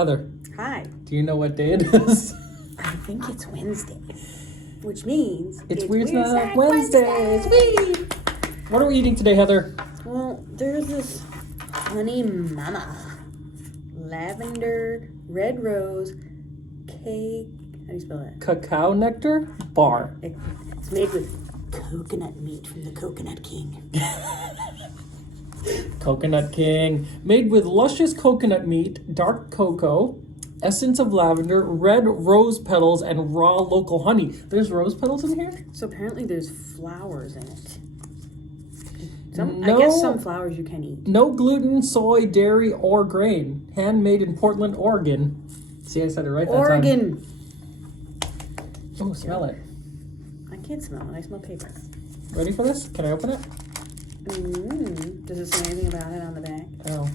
Heather, Hi. do you know what day it is? I think it's Wednesday, which means It's Weird Snack Wednesdays. Whee! What are we eating today, Heather? Well, there's this honey mama, lavender, red rose, cake. How do you spell that? Cacao nectar bar. It's made with coconut meat from the Coconut King. Coconut King. Made with luscious coconut meat, dark cocoa, essence of lavender, red rose petals, and raw local honey. There's rose petals in here? So apparently there's flowers in it. I guess some flowers you can eat. No gluten, soy, dairy, or grain. Handmade in Portland, Oregon. See, I said it right that time. Oregon. Oh, smell it. I can't smell it. I smell paper. Ready for this? Can I open it? Does it say anything about it on the back? Oh.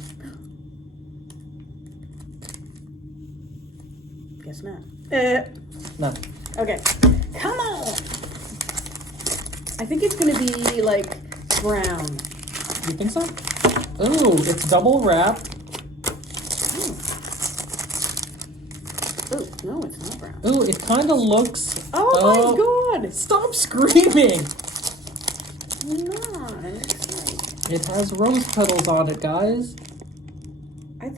Guess not. No. Okay. Come on. I think it's gonna be like brown. You think so? Ooh, it's double wrapped. Oh no, it's not brown. Ooh, it kind of looks. Oh my god! Stop screaming! No, It has rose petals on it, guys. I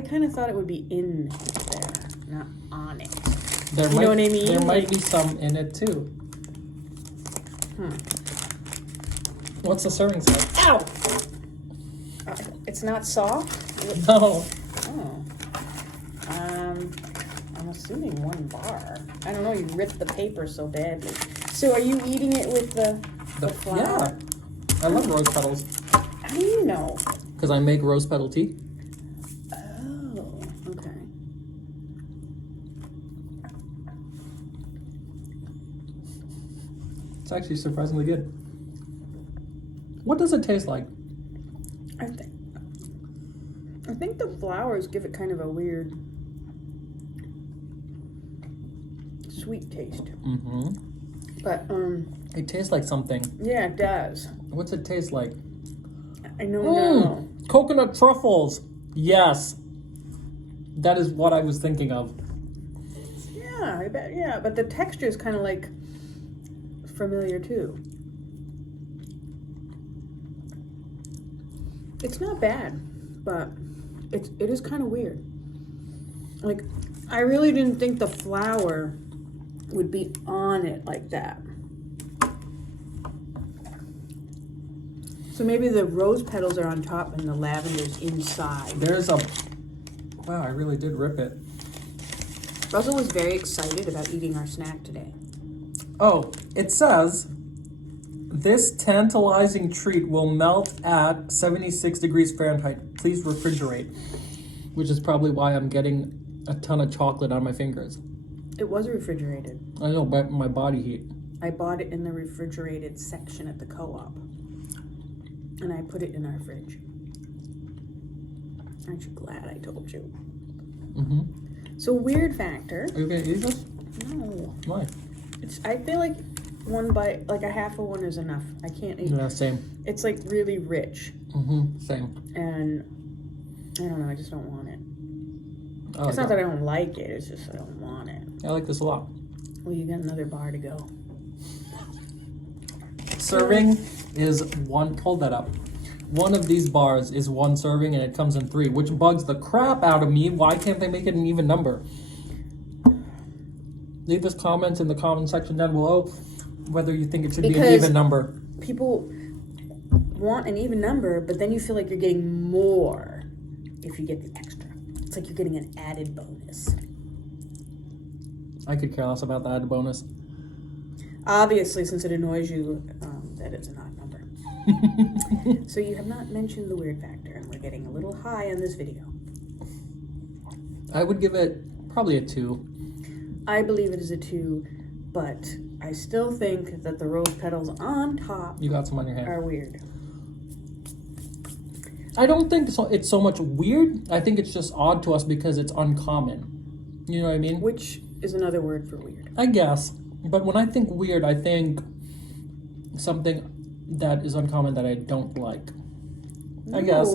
kind of thought it would be in there, not on it. Know what I mean? There might be some in it too. What's the serving size? Ow! It's not soft? No. Oh. I'm assuming 1 bar. I don't know, you ripped the paper so badly. So are you eating it with the flour? Yeah. I love rose petals. How do you know? Because I make rose petal tea. Oh, okay. It's actually surprisingly good. What does it taste like? I think the flowers give it kind of a weird sweet taste. Mm-hmm. But It tastes like something. yeah, it does. What's it taste like? I know. Coconut truffles. Yes. That is what I was thinking of. Yeah, I bet. Yeah, but the texture is kind of like familiar too. It's not bad, but it is kind of weird. Like, I really didn't think the flour would be on it like that. So maybe the rose petals are on top and the lavender's inside. Wow, I really did rip it. Russell was very excited about eating our snack today. Oh, it says, this tantalizing treat will melt at 76 degrees Fahrenheit. Please refrigerate. Which is probably why I'm getting a ton of chocolate on my fingers. It was refrigerated. I know, but my body heat. I bought it in the refrigerated section at the co-op. And I put it in our fridge. Aren't you glad I told you? Mm-hmm. So, weird factor. Are you going to eat this? No. Why? I feel like one bite, like a half of one is enough. I can't eat. Yeah, same. It's like really rich. Mm-hmm, same. And I don't know, I just don't want it. Oh, It's not that I don't like it, it's just I don't want it. I like this a lot. Well, you got another bar to go. Serving is one, hold that up. One of these bars is 1 serving and it comes in 3, which bugs the crap out of me. Why can't they make it an even number? Leave us comments in the comment section down below whether you think it should be an even number. People want an even number, but then you feel like you're getting more if you get the extra. It's like you're getting an added bonus. I could care less about the added bonus. Obviously, since it annoys you, that it's an odd number. So you have not mentioned the weird factor, and we're getting a little high on this video. I would give it probably a 2. I believe it is a 2, but I still think that the rose petals on top You got some on your hand. are weird. I don't think it's so much weird. I think it's just odd to us because it's uncommon. You know what I mean? Which is another word for weird. I guess. But when I think weird, I think something that is uncommon that I don't like. I guess.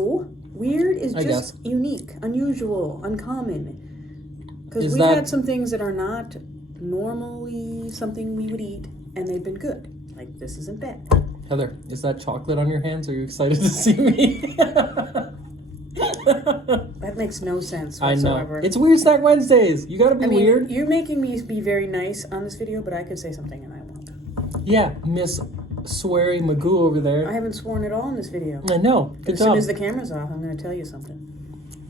Weird is I just guess. unique, unusual, uncommon. Because Is we've that- had some things that are not normally something we would eat, and they've been good. Like, this isn't bad. Heather, is that chocolate on your hands? Are you excited to see me? That makes no sense I know. whatsoever. It's Weird Snack Wednesdays. You gotta be I mean, weird. you're making me be very nice on this video, but I could say something and I won't. Yeah, Miss Sweary Magoo over I there. haven't sworn at all in this video. I know. Good As job. soon as the camera's off, I'm going to tell you something.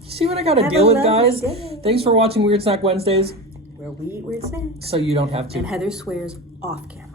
See what I gotta Have deal a with, lovely guys? day. Thanks for watching Weird Snack Wednesdays, Where we eat weird snacks. so you don't have to. And Heather swears off camera.